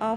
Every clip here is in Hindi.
½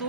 2